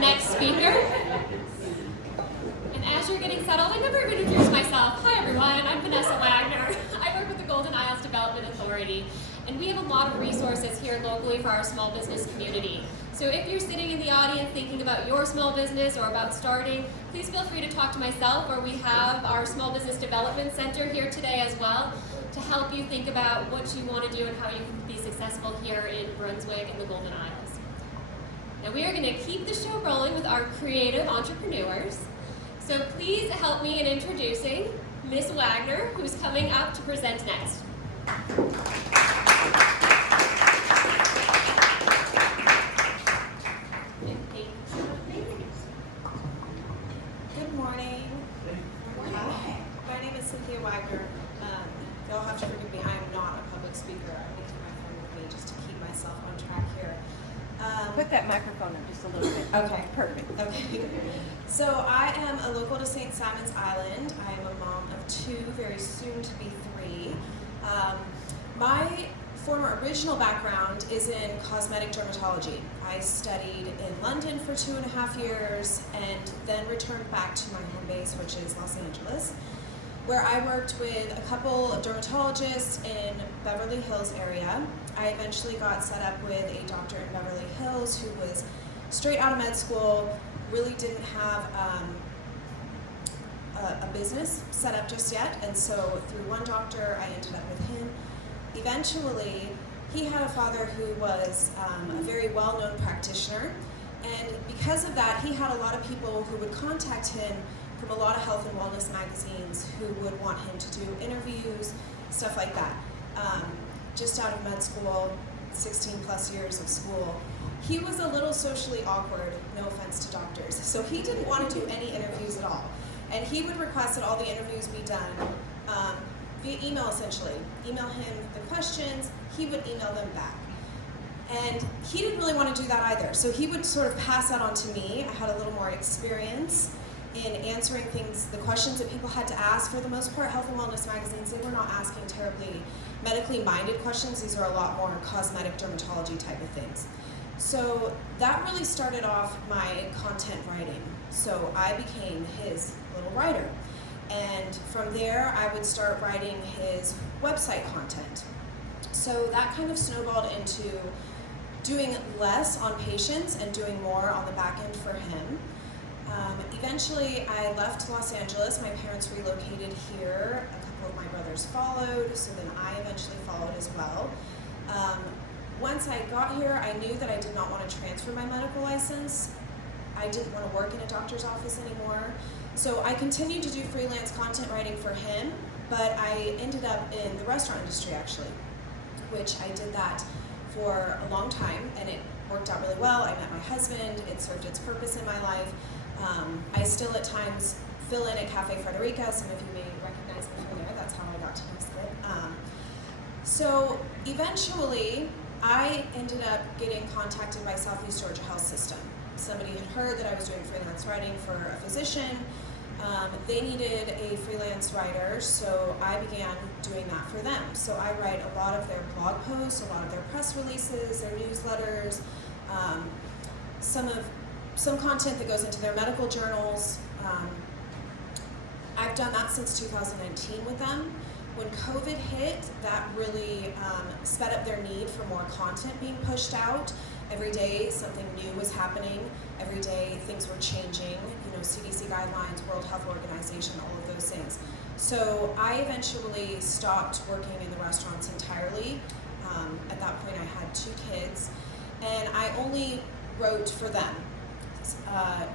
next speaker. And as you're getting settled, I never introduced myself. Hi everyone, I'm Cynthia Wagner. I work with the Golden Isles Development Authority, and we have a lot of resources here locally for our small business community. So if you're sitting in the audience thinking about your small business or about starting, please feel free to talk to myself, or we have our Small Business Development Center here today as well to help you think about what you want to do and how you can be successful here in Brunswick and the Golden Isles. Now we are going to keep the show rolling with our creative entrepreneurs. So please help me in introducing Miss Wagner, who's coming up to present next. Good morning. Hi. My name is Cynthia Wagner. You'll have to forgive me, I am not a public speaker. I need my phone with me just to keep myself on track here. Put that microphone up just a little bit. Okay. Perfect. Okay. So I am a local to St. Simon's Island. I am a mom of 2, very soon to be 3. My former original background is in cosmetic dermatology. I studied in London for 2.5 years and then returned back to my home base, which is Los Angeles, where I worked with a couple of dermatologists in Beverly Hills area. I eventually got set up with a doctor in Beverly Hills who was straight out of med school, really didn't have a business set up just yet, and so through one doctor I ended up with him. Eventually, he had a father who was a very well-known practitioner, and because of that, he had a lot of people who would contact him from a lot of health and wellness magazines who would want him to do interviews, stuff like that. Just out of med school, 16 plus years of school. He was a little socially awkward, no offense to doctors, so he didn't want to do any interviews at all. And he would request that all the interviews be done via email, essentially. Email him the questions, he would email them back. And he didn't really want to do that either, so he would sort of pass that on to me. I had a little more experience in answering things, the questions that people had to ask. For the most part, health and wellness magazines, they were not asking terribly medically minded questions. These are a lot more cosmetic dermatology type of things. So that really started off my content writing. So I became his little writer. And from there, I would start writing his website content. So that kind of snowballed into doing less on patients and doing more on the back end for him. Eventually, I left Los Angeles. My parents relocated here. A couple of my brothers followed, so then I eventually followed as well. Once I got here, I knew that I did not want to transfer my medical license. I didn't want to work in a doctor's office anymore. So I continued to do freelance content writing for him, but I ended up in the restaurant industry actually, which I did that for a long time, and it worked out really well. I met my husband. It served its purpose in my life. I still at times fill in at Cafe Frederica. Some of you may recognize me from there. That's how I got to Newcastle. So eventually, I ended up getting contacted by Southeast Georgia Health System. Somebody had heard that I was doing freelance writing for a physician. They needed a freelance writer, so I began doing that for them. So I write a lot of their blog posts, a lot of their press releases, their newsletters, some content that goes into their medical journals. I've done that since 2019 with them. When COVID hit, that really sped up their need for more content being pushed out. Every day something new was happening. Every day things were changing. You know, CDC guidelines, World Health Organization, all of those things. So I eventually stopped working in the restaurants entirely. At that point I had 2 kids, and I only wrote for them.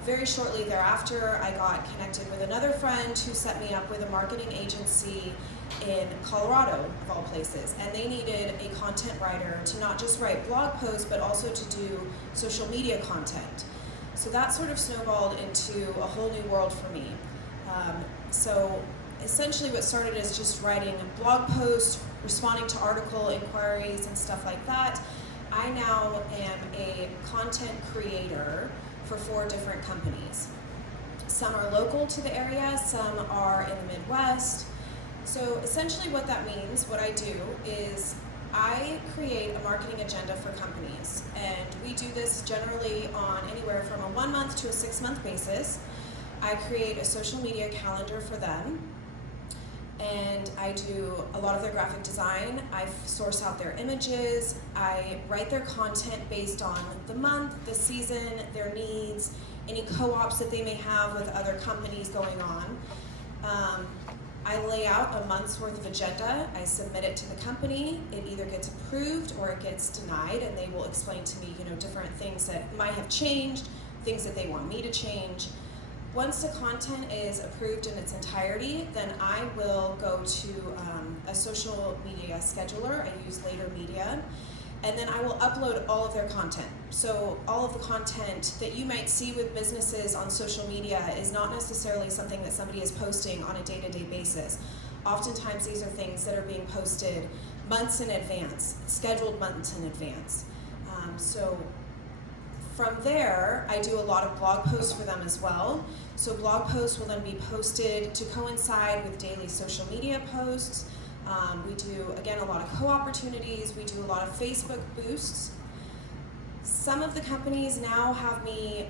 Very shortly thereafter, I got connected with another friend who set me up with a marketing agency in Colorado, of all places, and they needed a content writer to not just write blog posts, but also to do social media content. So that sort of snowballed into a whole new world for me. So essentially what started as just writing blog posts, responding to article inquiries and stuff like that, I now am a content creator for 4 different companies. Some are local to the area, some are in the Midwest. So essentially what that means, what I do is I create a marketing agenda for companies, and we do this generally on anywhere from a 1 month to a 6 month basis. I create a social media calendar for them, and I do a lot of their graphic design. I source out their images. I write their content based on the month, the season, their needs, any co-ops that they may have with other companies going on. I lay out a month's worth of agenda. I submit it to the company. It either gets approved or it gets denied, and they will explain to me, different things that might have changed, things that they want me to change. Once the content is approved in its entirety, then I will go to a social media scheduler. I use Later Media, and then I will upload all of their content. So all of the content that you might see with businesses on social media is not necessarily something that somebody is posting on a day-to-day basis. Oftentimes these are things that are being posted months in advance, scheduled months in advance. So from there, I do a lot of blog posts for them as well. So blog posts will then be posted to coincide with daily social media posts. We do, again, a lot of co-opportunities. We do a lot of Facebook boosts. Some of the companies now have me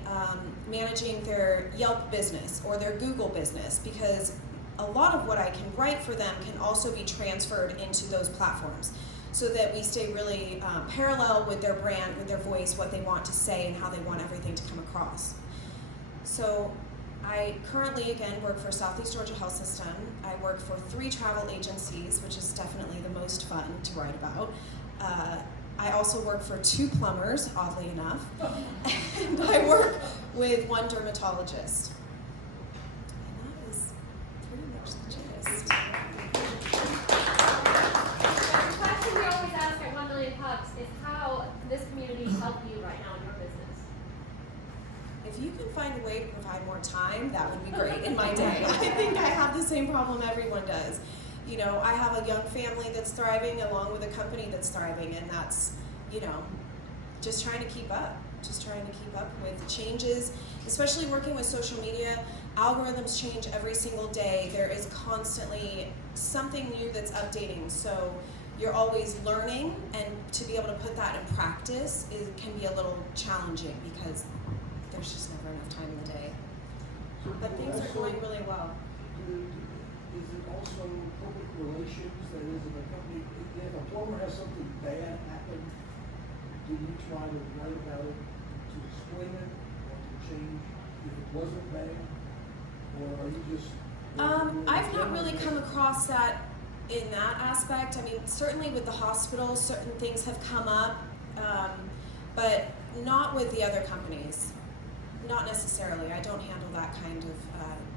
managing their Yelp business or their Google business, because a lot of what I can write for them can also be transferred into those platforms, so that we stay really parallel with their brand, with their voice, what they want to say, and how they want everything to come across. So I currently, again, work for Southeast Georgia Health System. I work for 3 travel agencies, which is definitely the most fun to write about. I also work for 2 plumbers, oddly enough, and I work with 1 dermatologist. And that is pretty much the gist. The question we always ask at 1 Million Pups is how can this community help you right now in your business? If you can find a way to provide more time, that would be great in my day. I think I have the same problem everyone does. I have a young family that's thriving along with a company that's thriving, and that's, just trying to keep up. Just trying to keep up with changes, especially working with social media. Algorithms change every single day. There is constantly something new that's updating. So you're always learning, and to be able to put that in practice can be a little challenging, because there's just never enough time in the day. But things are going really well. Is it also public relations? That is, if a company, if a plumber has something bad happen, do you try to write about it to explain it or to change if it wasn't bad? Or are you just... I've not really come across that in that aspect. I mean, certainly with the hospital, certain things have come up, but not with the other companies. Not necessarily. I don't handle that kind of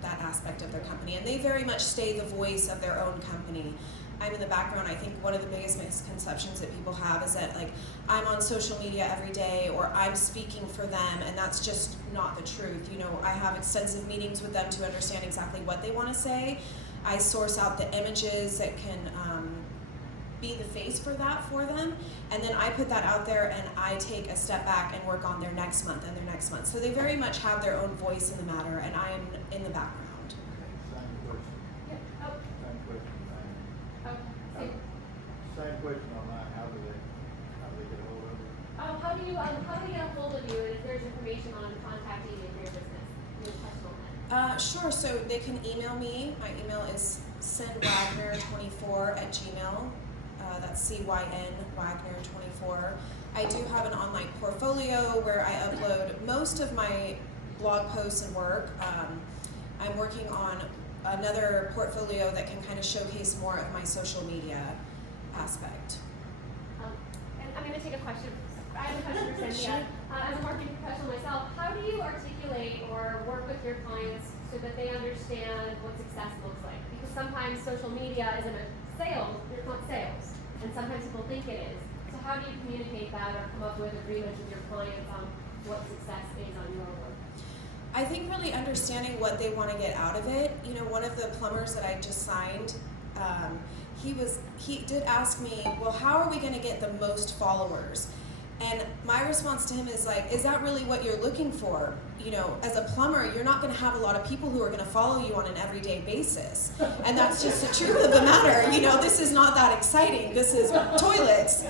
that aspect of their company, and they very much stay the voice of their own company. I'm in the background. I think one of the biggest misconceptions that people have is that, like, I'm on social media every day, or I'm speaking for them, and that's just not the truth. I have extensive meetings with them to understand exactly what they want to say. I source out the images that can be the face for that for them, and then I put that out there, and I take a step back and work on their next month and their next month. So they very much have their own voice in the matter, and I am in the background. Same question on that. How do they get a hold of it? How do you get a hold of you, and if there's information on contacting you for your business? You touch on that. Sure. So they can email me. My email is cynwagner24@gmail. That's CYN Wagner24. I do have an online portfolio where I upload most of my blog posts and work. I'm working on another portfolio that can kind of showcase more of my social media aspect. And I'm going to take a question. I have a question for Cynthia. As a marketing professional myself, how do you articulate or work with your clients so that they understand what success looks like? Because sometimes social media isn't a sales, it's not sales, and sometimes people think it is. So how do you communicate that or come up with agreements with your clients on what success is on your work? I think really understanding what they want to get out of it. One of the plumbers that I just signed, he did ask me, well, how are we going to get the most followers? And my response to him is like, is that really what you're looking for? You know, as a plumber, you're not going to have a lot of people who are going to follow you on an everyday basis. And that's just the truth of the matter. You know, this is not that exciting. This is toilets,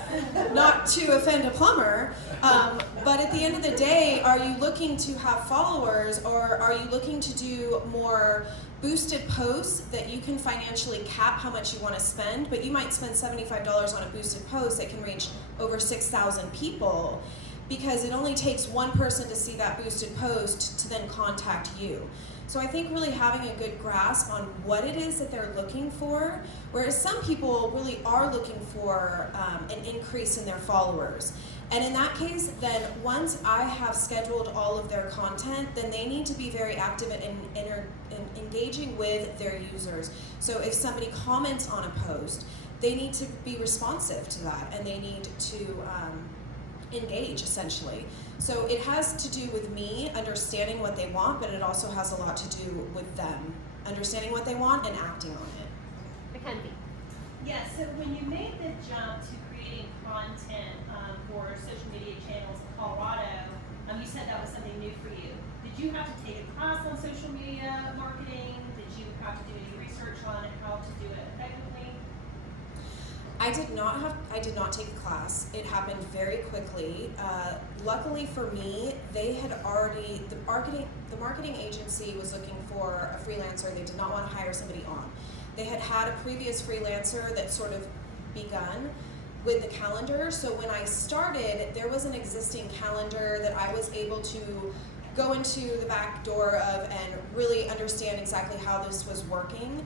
not to offend a plumber. But at the end of the day, are you looking to have followers, or are you looking to do more boosted posts that you can financially cap how much you want to spend, but you might spend $75 on a boosted post that can reach over 6,000 people, because it only takes one person to see that boosted post to then contact you. So I think really having a good grasp on what it is that they're looking for, whereas some people really are looking for an increase in their followers. And in that case, then once I have scheduled all of their content, then they need to be very active in engaging with their users. So if somebody comments on a post, they need to be responsive to that, and they need to engage, essentially. So it has to do with me understanding what they want, but it also has a lot to do with them understanding what they want and acting on it. Mackenzie. Yeah, so when you made the jump to creating content for social media channels in Colorado, you said that was something new for you. Did you have to take a class on social media marketing? Did you have to do any research on how to do it effectively? I did not take a class. It happened very quickly. Luckily for me, they had already, the marketing agency was looking for a freelancer. They did not want to hire somebody on. They had had a previous freelancer that sort of begun with the calendar. So when I started, there was an existing calendar that I was able to go into the back door of and really understand exactly how this was working.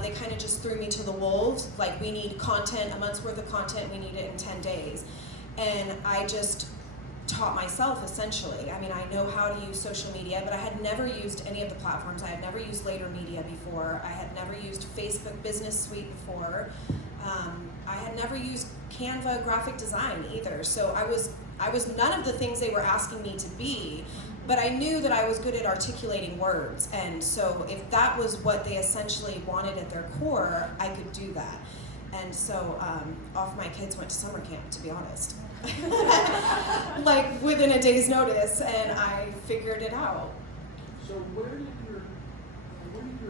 They kind of just threw me to the wolves, like, we need content, a month's worth of content, we need it in 10 days. And I just taught myself, essentially. I mean, I know how to use social media, but I had never used any of the platforms. I had never used Later Media before. I had never used Facebook Business Suite before. I had never used Canva graphic design either. So I was none of the things they were asking me to be, but I knew that I was good at articulating words. And so if that was what they essentially wanted at their core, I could do that. And so all of my kids went to summer camp, to be honest. Like within a day's notice, and I figured it out. So where did your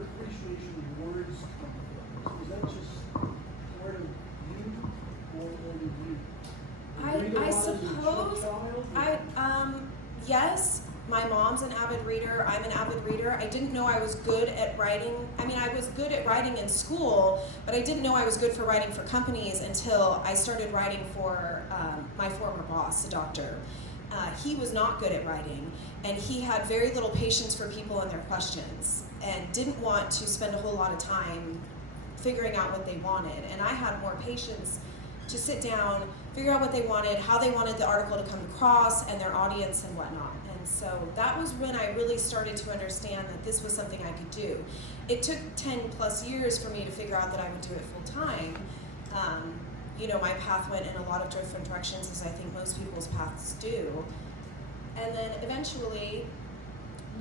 appreciation of words come from? Was that just part of you, or did you? I suppose yes. My mom's an avid reader. I'm an avid reader. I didn't know I was good at writing. I mean, I was good at writing in school, but I didn't know I was good for writing for companies until I started writing for my former boss, the doctor. He was not good at writing, and he had very little patience for people and their questions, and didn't want to spend a whole lot of time figuring out what they wanted. And I had more patience to sit down, figure out what they wanted, how they wanted the article to come across, and their audience and whatnot. And so that was when I really started to understand that this was something I could do. It took 10 plus years for me to figure out that I would do it full time. You know, my path went in a lot of different directions, as I think most people's paths do. And then eventually,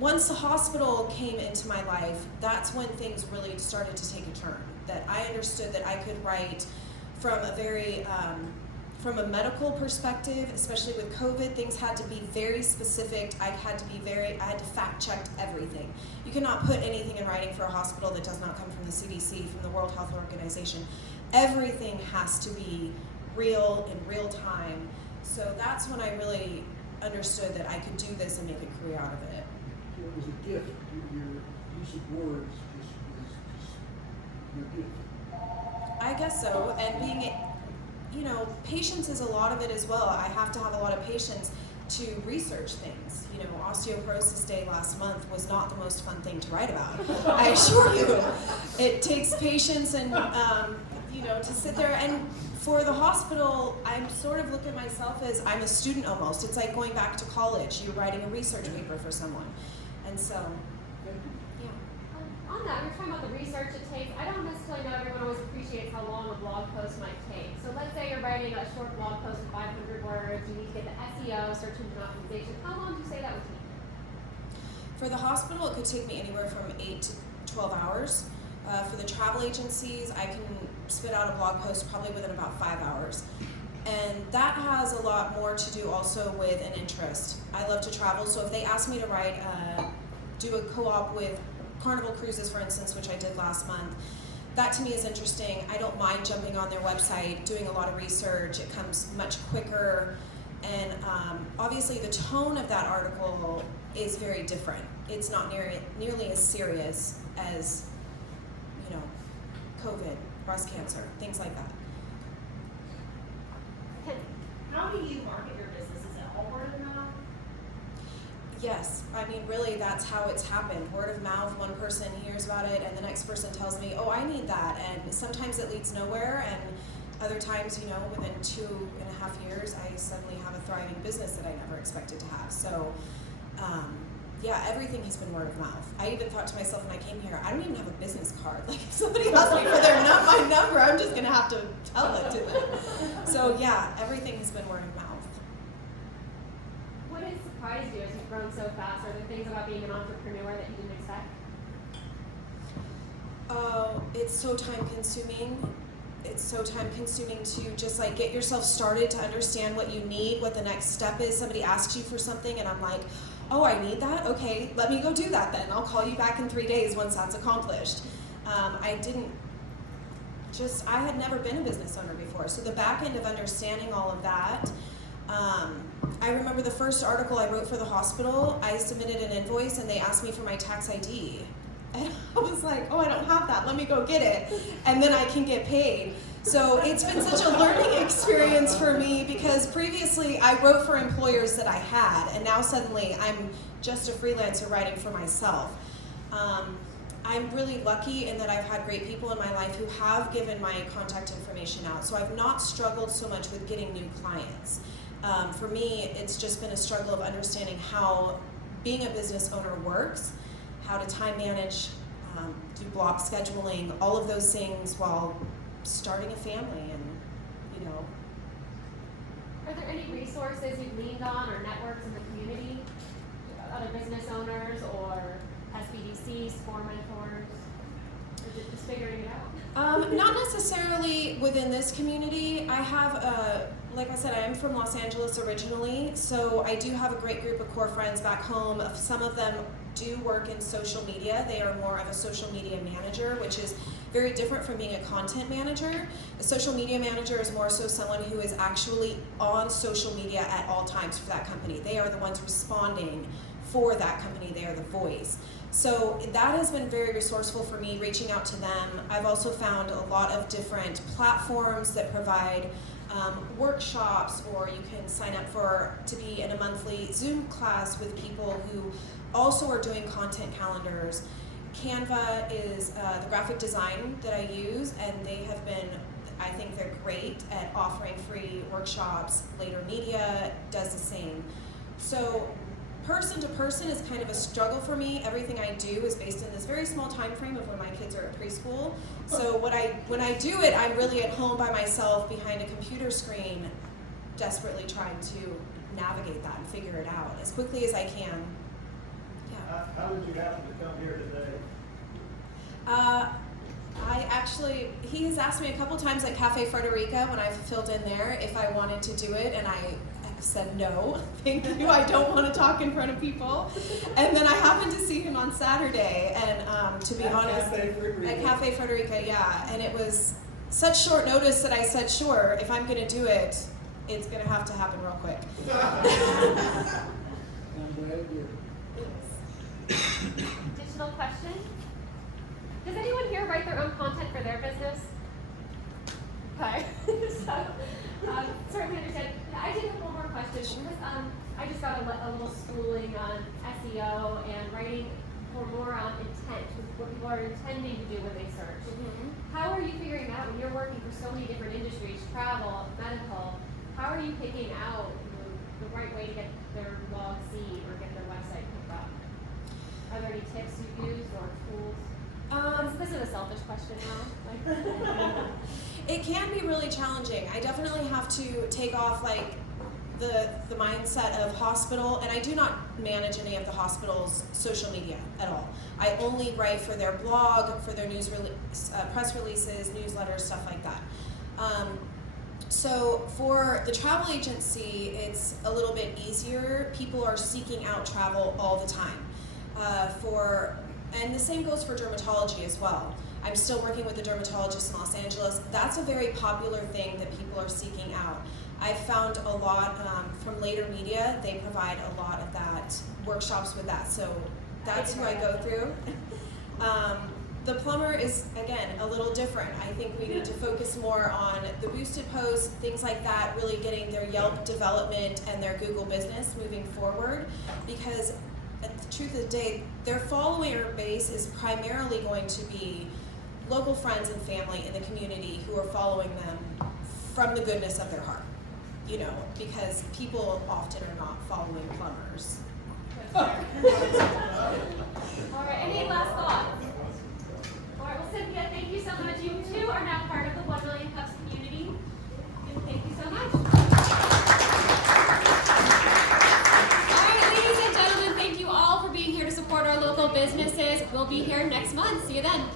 once the hospital came into my life, that's when things really started to take a turn. That I understood that I could write from a very from a medical perspective, especially with COVID, things had to be very specific. I had to fact check everything. You cannot put anything in writing for a hospital that does not come from the CDC, from the World Health Organization. Everything has to be real in real time. So that's when I really understood that I could do this and make a career out of it. So it was a gift. Your use of words just your gift. I guess so, and being, you know, patience is a lot of it as well. I have to have a lot of patience to research things. You know, Osteoporosis Day last month was not the most fun thing to write about. I assure you. It takes patience and, you know, to sit there. And for the hospital, I'm sort of look at myself as I'm a student almost. It's like going back to college. You're writing a research paper for someone. And so, yeah. On that, you're talking about the research it takes. I don't necessarily know everyone always appreciates how long a blog post might take. So let's say you're writing a short blog post of 500 words. You need to get the SEO, search engine optimization. How long do you say that would take? For the hospital, it could take me anywhere from 8 to 12 hours. For the travel agencies, I can spit out a blog post probably within about 5 hours. And that has a lot more to do also with an interest. I love to travel, so if they ask me to write, do a co-op with Carnival Cruises, for instance, which I did last month, that to me is interesting. I don't mind jumping on their website, doing a lot of research. It comes much quicker. And obviously the tone of that article is very different. It's not nearly as serious as, you know, COVID, breast cancer, things like that. How do you market your business? Is it all word of mouth? Yes, I mean, really, that's how it's happened. Word of mouth, one person hears about it, and the next person tells me, oh, I need that. And sometimes it leads nowhere, and other times, you know, within 2.5 years, I suddenly have a thriving business that I never expected to have. So, yeah, everything has been word of mouth. I even thought to myself when I came here, I don't even have a business card. Like, if somebody asks me for my number, I'm just going to have to tell it to them. So, yeah, everything has been word of mouth. What has surprised you as you've grown so fast? Are there things about being an entrepreneur that you didn't expect? Oh, it's so time consuming. It's so time consuming to just like get yourself started to understand what you need, what the next step is. Somebody asks you for something and I'm like, oh, I need that? Okay, let me go do that then. I'll call you back in 3 days once that's accomplished. I had never been a business owner before. So the back end of understanding all of that, I remember the first article I wrote for the hospital, I submitted an invoice and they asked me for my tax ID. And I was like, oh, I don't have that. Let me go get it. And then I can get paid. So it's been such a learning experience for me because previously I wrote for employers that I had, and now suddenly I'm just a freelancer writing for myself. I'm really lucky in that I've had great people in my life who have given my contact information out. So I've not struggled so much with getting new clients. For me, it's just been a struggle of understanding how being a business owner works, how to time manage, do block scheduling, all of those things while starting a family and, you know. Are there any resources you've leaned on or networks in the community? Other business owners or SBDCs, SCORE mentors? Or is it just figuring it out? Not necessarily within this community. I have like I said, I am from Los Angeles originally, so I do have a great group of core friends back home. Some of them do work in social media. They are more of a social media manager, which is very different from being a content manager. A social media manager is more so someone who is actually on social media at all times for that company. They are the ones responding for that company. They are the voice. So that has been very resourceful for me, reaching out to them. I've also found a lot of different platforms that provide workshops, or you can sign up to be in a monthly Zoom class with people who also are doing content calendars. Canva is the graphic design that I use, and they have been, I think they're great at offering free workshops. Later Media does the same. So person to person is kind of a struggle for me. Everything I do is based in this very small time frame of when my kids are at preschool. So when I do it, I'm really at home by myself behind a computer screen, desperately trying to navigate that and figure it out as quickly as I can. Yeah. How did you happen to come here today? He has asked me a couple times at Cafe Frederica when I've filled in there if I wanted to do it, and I said no, thank you, I don't want to talk in front of people. And then I happened to see him on Saturday, and to be honest, at Cafe Frederica, yeah, and it was such short notice that I said, sure, if I'm going to do it, it's going to have to happen real quick. I'm glad you're. Additional question? Does anyone here write their own content for their business? Okay, so certainly understand. I did have one more question because I just got a little schooling on SEO and writing for more on intent, what people are intending to do when they search. Mm-hmm. How are you figuring out when you're working for so many different industries, travel, medical, how are you picking out the right way to get their blog seen or get their website picked up? Are there any tips you've used or tools? This is a selfish question now. It can be really challenging. I definitely have to take off like the mindset of hospital, and I do not manage any of the hospital's social media at all. I only write for their blog, for their press releases, newsletters, stuff like that. So for the travel agency, it's a little bit easier. People are seeking out travel all the time. And the same goes for dermatology as well. I'm still working with a dermatologist in Los Angeles. That's a very popular thing that people are seeking out. I've found a lot from Later Media. They provide a lot of that, workshops with that. So that's who I go through. The plumber is, again, a little different. I think we need to focus more on the boosted posts, things like that, really getting their Yelp development and their Google business moving forward, because at the truth of the day, their follower base is primarily going to be local friends and family in the community who are following them from the goodness of their heart, you know, because people often are not following plumbers. All right, any last thoughts? All right, well, Cynthia, thank you so much. You too are now part of the 1 Million Cups community. And thank you so much. All right, ladies and gentlemen, thank you all for being here to support our local businesses. We'll be here next month. See you then.